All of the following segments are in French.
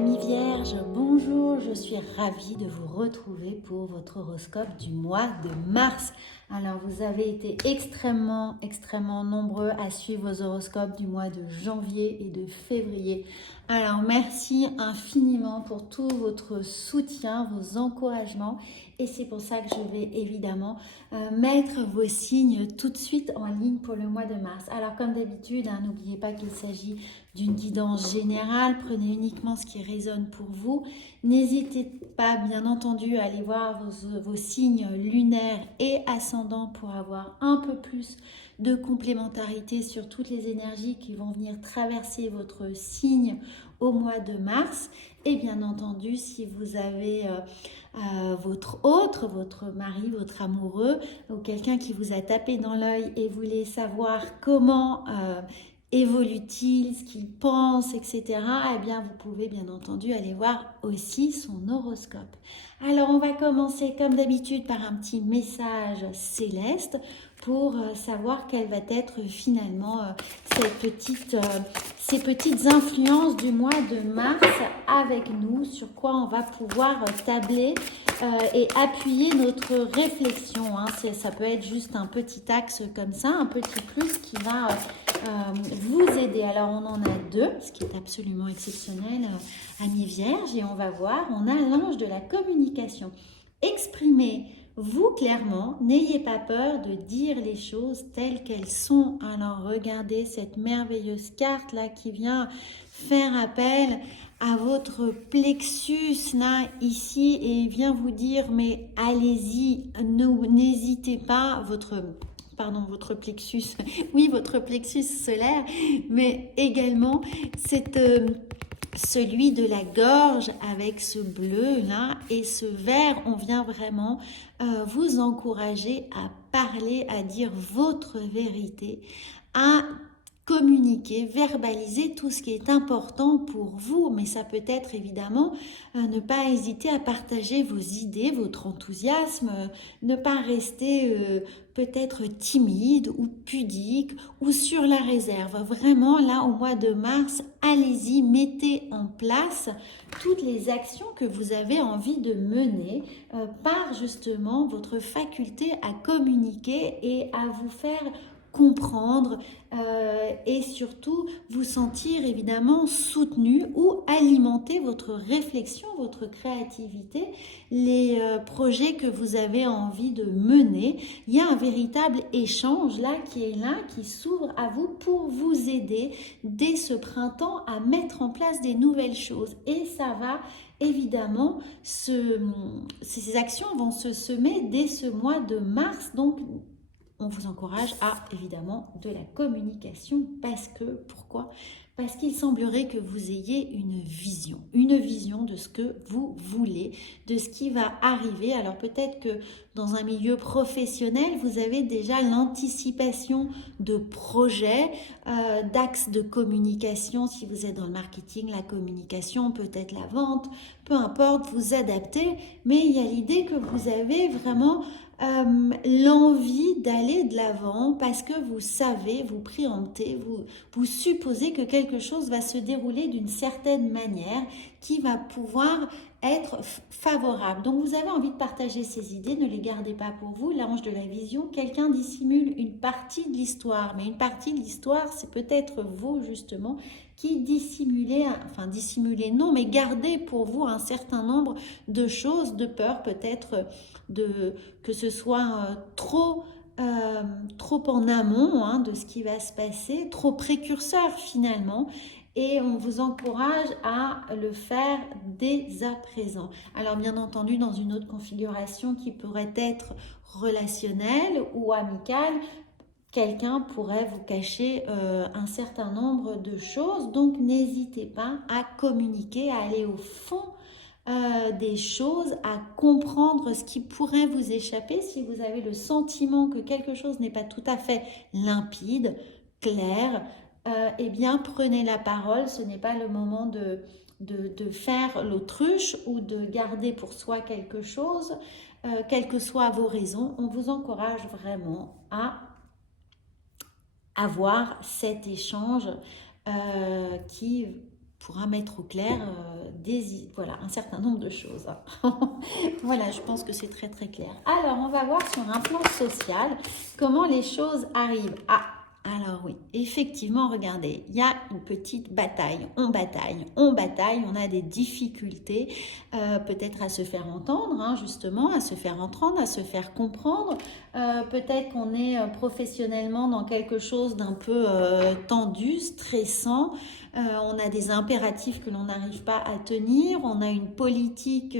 Amis vierges, bonjour, je suis ravie de vous retrouver pour votre horoscope du mois de mars. Alors vous avez été extrêmement nombreux à suivre vos horoscopes du mois de janvier et de février. Alors merci infiniment pour tout votre soutien, vos encouragements et c'est pour ça que je vais évidemment mettre vos signes tout de suite en ligne pour le mois de mars. Alors comme d'habitude, n'oubliez pas qu'il s'agit d'une guidance générale, prenez uniquement ce qui résonne pour vous. N'hésitez pas bien entendu à aller voir vos signes lunaires et ascendants pour avoir un peu plus de complémentarité sur toutes les énergies qui vont venir traverser votre signe au mois de mars. Et bien entendu, si vous avez votre mari, votre amoureux ou quelqu'un qui vous a tapé dans l'œil et voulait savoir comment évolue-t-il, ce qu'il pense, etc. Eh bien, vous pouvez bien entendu aller voir aussi son horoscope. Alors, on va commencer comme d'habitude par un petit message céleste pour savoir quelle va être finalement ces petites influences du mois de mars avec nous, sur quoi on va pouvoir tabler et appuyer notre réflexion. Ça peut être juste un petit axe comme ça, un petit plus qui va vous aider. Alors on en a deux, ce qui est absolument exceptionnel, amis vierges, et on va voir, on a l'ange de la communication. Exprimez-vous clairement, n'ayez pas peur de dire les choses telles qu'elles sont. Alors regardez cette merveilleuse carte là qui vient faire appel à votre plexus là ici et vient vous dire mais allez-y, n'hésitez pas, votre plexus, oui, votre plexus solaire, mais également celui de la gorge avec ce bleu là et ce vert. On vient vraiment vous encourager à parler, à dire votre vérité, à communiquer, verbaliser tout ce qui est important pour vous, mais ça peut être évidemment ne pas hésiter à partager vos idées, votre enthousiasme, ne pas rester peut-être timide ou pudique ou sur la réserve. Vraiment là au mois de mars, allez-y, mettez en place toutes les actions que vous avez envie de mener par justement votre faculté à communiquer et à vous faire comprendre et surtout vous sentir évidemment soutenu ou alimenter votre réflexion, votre créativité, les projets que vous avez envie de mener. Il y a un véritable échange là, qui s'ouvre à vous pour vous aider dès ce printemps à mettre en place des nouvelles choses. Et ça va évidemment, ces actions vont se semer dès ce mois de mars, donc on vous encourage à, évidemment, de la communication. Pourquoi ? Parce qu'il semblerait que vous ayez une vision de ce que vous voulez, de ce qui va arriver. Alors peut-être que dans un milieu professionnel, vous avez déjà l'anticipation de projets, d'axes de communication. Si vous êtes dans le marketing, la communication, peut-être la vente, peu importe, vous adaptez. Mais il y a l'idée que vous avez vraiment l'envie d'aller de l'avant parce que vous savez, vous préemptez, vous supposez que quelque chose va se dérouler d'une certaine manière qui va pouvoir être favorable. Donc vous avez envie de partager ces idées, ne les gardez pas pour vous. L'ange de la vision, quelqu'un dissimule une partie de l'histoire, mais une partie de l'histoire, c'est peut-être vous justement qui dissimulez non, mais gardez pour vous un certain nombre de choses, de peur peut-être que ce soit trop en amont de ce qui va se passer, trop précurseur finalement. Et on vous encourage à le faire dès à présent. Alors bien entendu, dans une autre configuration qui pourrait être relationnelle ou amicale, quelqu'un pourrait vous cacher un certain nombre de choses. Donc n'hésitez pas à communiquer, à aller au fond des choses, à comprendre ce qui pourrait vous échapper. Si vous avez le sentiment que quelque chose n'est pas tout à fait limpide, clair, eh bien prenez la parole. Ce n'est pas le moment de faire l'autruche ou de garder pour soi quelque chose, quelles que soient vos raisons. On vous encourage vraiment à avoir cet échange qui pourra mettre au clair voilà, un certain nombre de choses. Voilà, je pense que c'est très très clair. Alors, on va voir sur un plan social comment les choses arrivent. Ah, alors oui, effectivement, regardez, il y a une petite bataille, on a des difficultés, peut-être à se faire entendre, hein, justement, à se faire entendre, à se faire comprendre. Peut-être qu'on est professionnellement dans quelque chose d'un peu tendu, stressant. On a des impératifs que l'on n'arrive pas à tenir, on a une politique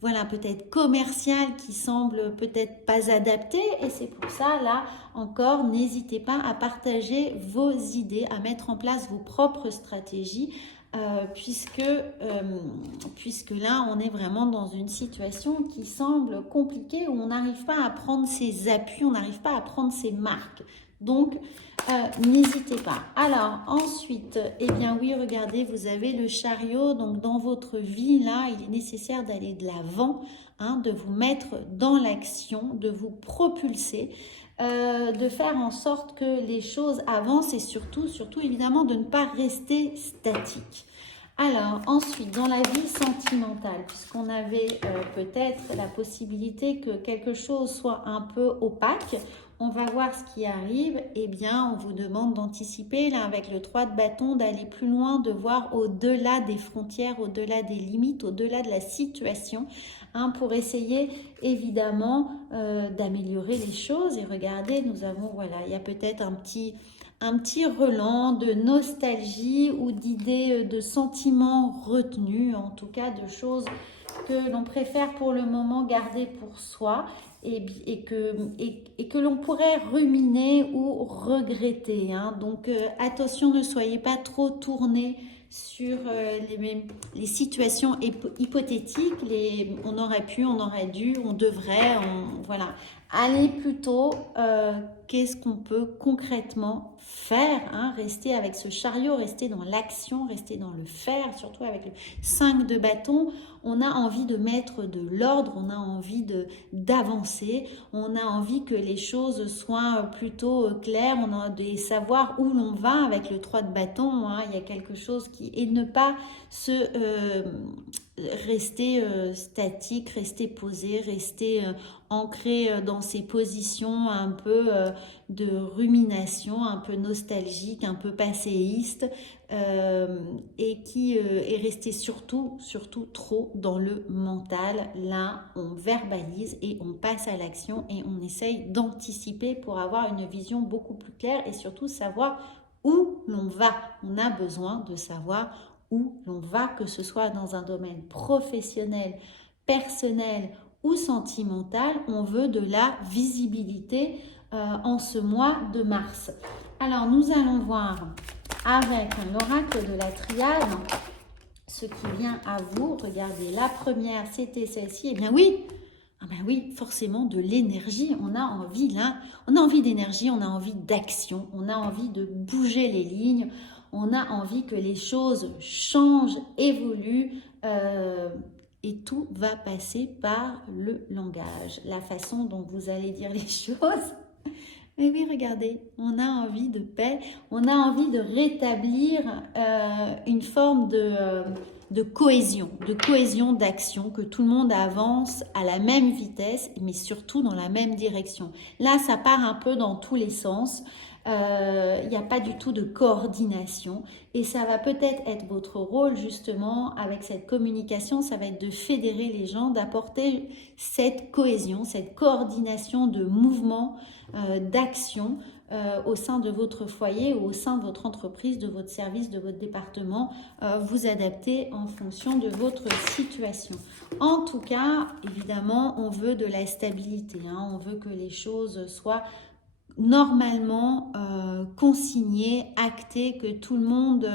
voilà, peut-être commerciale qui semble peut-être pas adaptée, et c'est pour ça, là encore, n'hésitez pas à partager vos idées, à mettre en place vos propres stratégies, puisque là, on est vraiment dans une situation qui semble compliquée, où on n'arrive pas à prendre ses appuis, on n'arrive pas à prendre ses marques. Donc, n'hésitez pas. Alors, ensuite, eh bien oui, regardez, vous avez le chariot. Donc, dans votre vie, là, il est nécessaire d'aller de l'avant, hein, de vous mettre dans l'action, de vous propulser, de faire en sorte que les choses avancent et surtout, évidemment, de ne pas rester statique. Alors, ensuite, dans la vie sentimentale, puisqu'on avait peut-être la possibilité que quelque chose soit un peu opaque, on va voir ce qui arrive. Eh bien, on vous demande d'anticiper, là, avec le 3 de bâton, d'aller plus loin, de voir au-delà des frontières, au-delà des limites, au-delà de la situation, hein, pour essayer, évidemment, d'améliorer les choses. Et regardez, nous avons, voilà, il y a peut-être un petit relent de nostalgie ou d'idées, de sentiments retenus, en tout cas de choses que l'on préfère pour le moment garder pour soi, et que l'on pourrait ruminer ou regretter, hein. Donc attention, ne soyez pas trop tournés sur les situations hypothétiques, on aurait pu, on aurait dû, on devrait, voilà. Allez plutôt, qu'est-ce qu'on peut concrètement faire, hein? Rester avec ce chariot, rester dans l'action, rester dans le faire, surtout avec le 5 de bâton. On a envie de mettre de l'ordre, on a envie d'avancer, on a envie que les choses soient plutôt claires, on a de savoir où l'on va avec le 3 de bâton, hein. Il y a quelque chose qui... Et ne pas se... rester statique, rester posé, rester ancré dans ses positions un peu de rumination, un peu nostalgique, un peu passéiste, et qui est resté surtout trop dans le mental. Là, on verbalise et on passe à l'action et on essaye d'anticiper pour avoir une vision beaucoup plus claire et surtout savoir où l'on va. On a besoin de savoir où l'on va, que ce soit dans un domaine professionnel, personnel ou sentimental. On veut de la visibilité en ce mois de mars. Alors, nous allons voir avec l'oracle de la triade ce qui vient à vous. Regardez, la première, c'était celle-ci. Eh bien oui, ah ben oui, forcément de l'énergie. On a envie là, on a envie d'énergie, on a envie d'action, on a envie de bouger les lignes, on a envie que les choses changent, évoluent, et tout va passer par le langage, la façon dont vous allez dire les choses. Mais oui, regardez, on a envie de paix, on a envie de rétablir une forme de cohésion, d'action, que tout le monde avance à la même vitesse, mais surtout dans la même direction. Là, ça part un peu dans tous les sens. Il n'y a pas du tout de coordination et ça va peut-être être votre rôle justement avec cette communication, ça va être de fédérer les gens, d'apporter cette cohésion, cette coordination de mouvement, d'action au sein de votre foyer ou au sein de votre entreprise, de votre service, de votre département, vous adapter en fonction de votre situation. En tout cas, évidemment, on veut de la stabilité, hein, on veut que les choses soient normalement consigné, acté, que tout le monde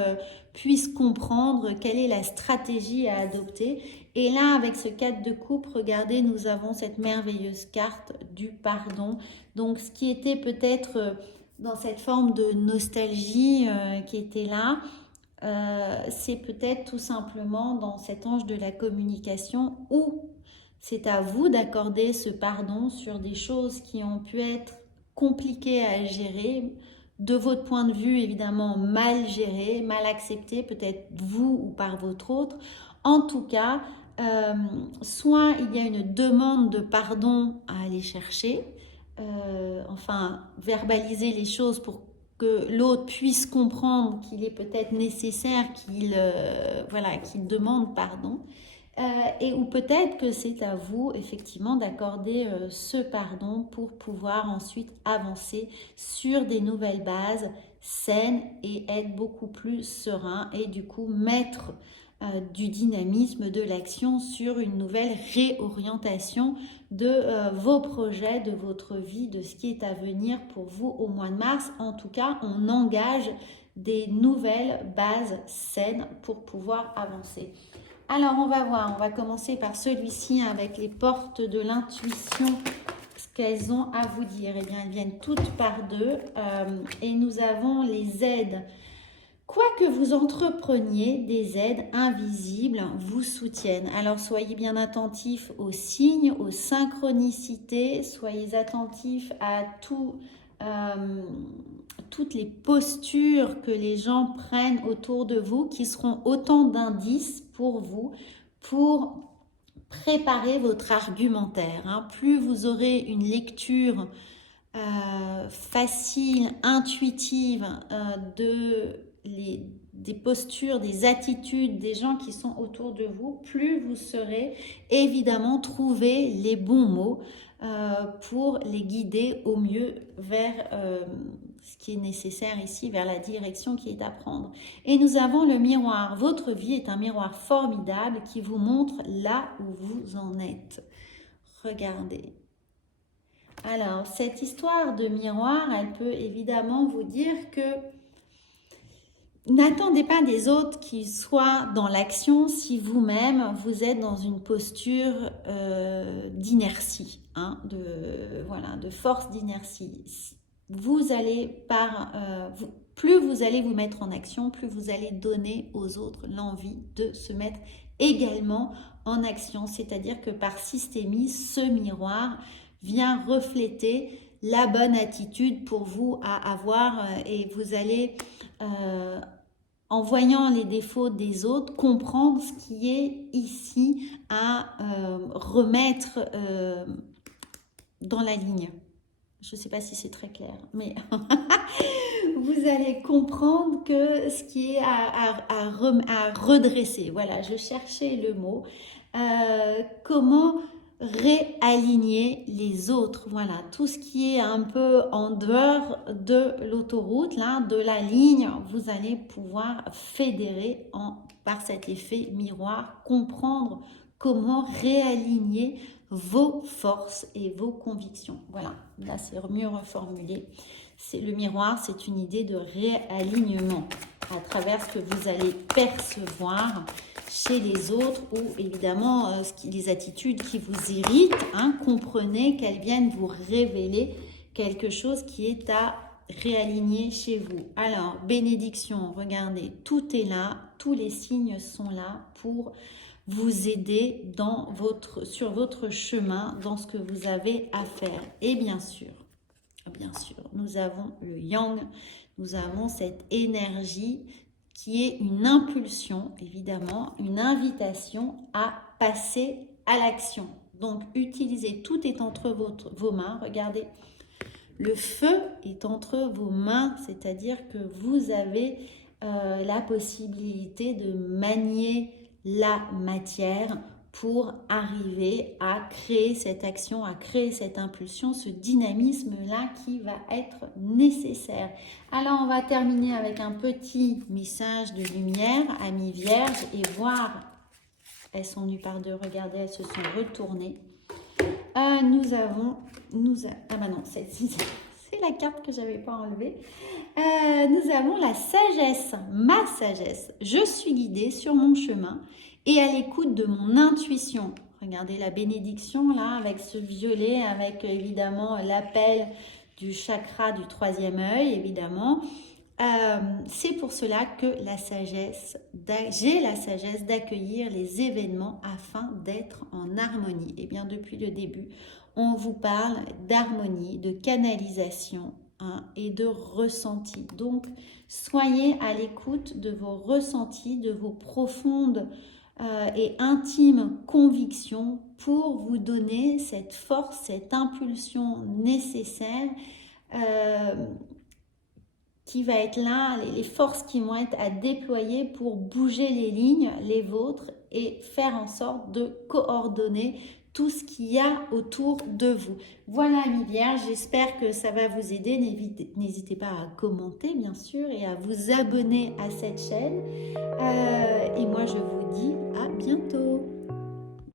puisse comprendre quelle est la stratégie à adopter. Et là, avec ce 4 de coupe, regardez, nous avons cette merveilleuse carte du pardon. Donc, ce qui était peut-être dans cette forme de nostalgie qui était là, c'est peut-être tout simplement dans cet ange de la communication où c'est à vous d'accorder ce pardon sur des choses qui ont pu être compliqué à gérer, de votre point de vue, évidemment, mal géré, mal accepté, peut-être vous ou par votre autre. En tout cas, soit il y a une demande de pardon à aller chercher, enfin, verbaliser les choses pour que l'autre puisse comprendre qu'il est peut-être nécessaire voilà, qu'il demande pardon. Et ou peut-être que c'est à vous effectivement d'accorder ce pardon pour pouvoir ensuite avancer sur des nouvelles bases saines et être beaucoup plus serein et du coup mettre du dynamisme, de l'action sur une nouvelle réorientation de vos projets, de votre vie, de ce qui est à venir pour vous au mois de mars. En tout cas, on engage des nouvelles bases saines pour pouvoir avancer. Alors, on va voir, on va commencer par celui-ci avec les portes de l'intuition, ce qu'elles ont à vous dire. Eh bien, elles viennent toutes par deux et nous avons les aides. Quoi que vous entrepreniez, des aides invisibles vous soutiennent. Alors, soyez bien attentifs aux signes, aux synchronicités, soyez attentifs à toutes les postures que les gens prennent autour de vous, qui seront autant d'indices pour vous, pour préparer votre argumentaire. Plus vous aurez une lecture facile, intuitive des postures, des attitudes des gens qui sont autour de vous, plus vous serez évidemment trouver les bons mots pour les guider au mieux vers ce qui est nécessaire ici, vers la direction qui est à prendre. Et nous avons le miroir. Votre vie est un miroir formidable qui vous montre là où vous en êtes. Regardez. Alors, cette histoire de miroir, elle peut évidemment vous dire que n'attendez pas des autres qu'ils soient dans l'action si vous-même, vous êtes dans une posture d'inertie, de force d'inertie. Vous allez plus vous allez vous mettre en action, plus vous allez donner aux autres l'envie de se mettre également en action. C'est-à-dire que par systémie, ce miroir vient refléter la bonne attitude pour vous à avoir et vous allez, en voyant les défauts des autres, comprendre ce qui est ici à remettre dans la ligne. Je ne sais pas si c'est très clair, mais vous allez comprendre que ce qui est à redresser, voilà, je cherchais le mot, comment réaligner les autres, voilà, tout ce qui est un peu en dehors de l'autoroute, là, de la ligne, vous allez pouvoir fédérer par cet effet miroir, comprendre comment réaligner vos forces et vos convictions. Voilà, là c'est mieux reformulé. Le miroir, c'est une idée de réalignement à travers ce que vous allez percevoir chez les autres ou évidemment les attitudes qui vous irritent. Comprenez qu'elles viennent vous révéler quelque chose qui est à réaligner chez vous. Alors, bénédiction, regardez, tout est là, tous les signes sont là pour vous aider sur votre chemin, dans ce que vous avez à faire. Et bien sûr, nous avons le yang, nous avons cette énergie qui est une impulsion, évidemment, une invitation à passer à l'action. Donc, utilisez, tout est entre vos mains. Regardez, le feu est entre vos mains, c'est-à-dire que vous avez la possibilité de manier la matière pour arriver à créer cette action, à créer cette impulsion, ce dynamisme-là qui va être nécessaire. Alors, on va terminer avec un petit message de lumière, amis vierges, et voir, elles sont venues par deux, regardez, elles se sont retournées. Ah bah non, celle-ci, c'est la carte que je n'avais pas enlevée. Nous avons la sagesse, ma sagesse. Je suis guidée sur mon chemin et à l'écoute de mon intuition. Regardez la bénédiction là, avec ce violet, avec évidemment l'appel du chakra du troisième œil, évidemment. C'est pour cela que j'ai la sagesse d'accueillir les événements afin d'être en harmonie. Et bien depuis le début, on vous parle d'harmonie, de canalisation hein, et de ressenti. Donc, soyez à l'écoute de vos ressentis, de vos profondes et intimes convictions pour vous donner cette force, cette impulsion nécessaire qui va être là, les forces qui vont être à déployer pour bouger les lignes, les vôtres, et faire en sorte de coordonner tout ce qu'il y a autour de vous. Voilà, amis vierges, j'espère que ça va vous aider. N'hésitez pas à commenter, bien sûr, et à vous abonner à cette chaîne. Et moi, je vous dis à bientôt.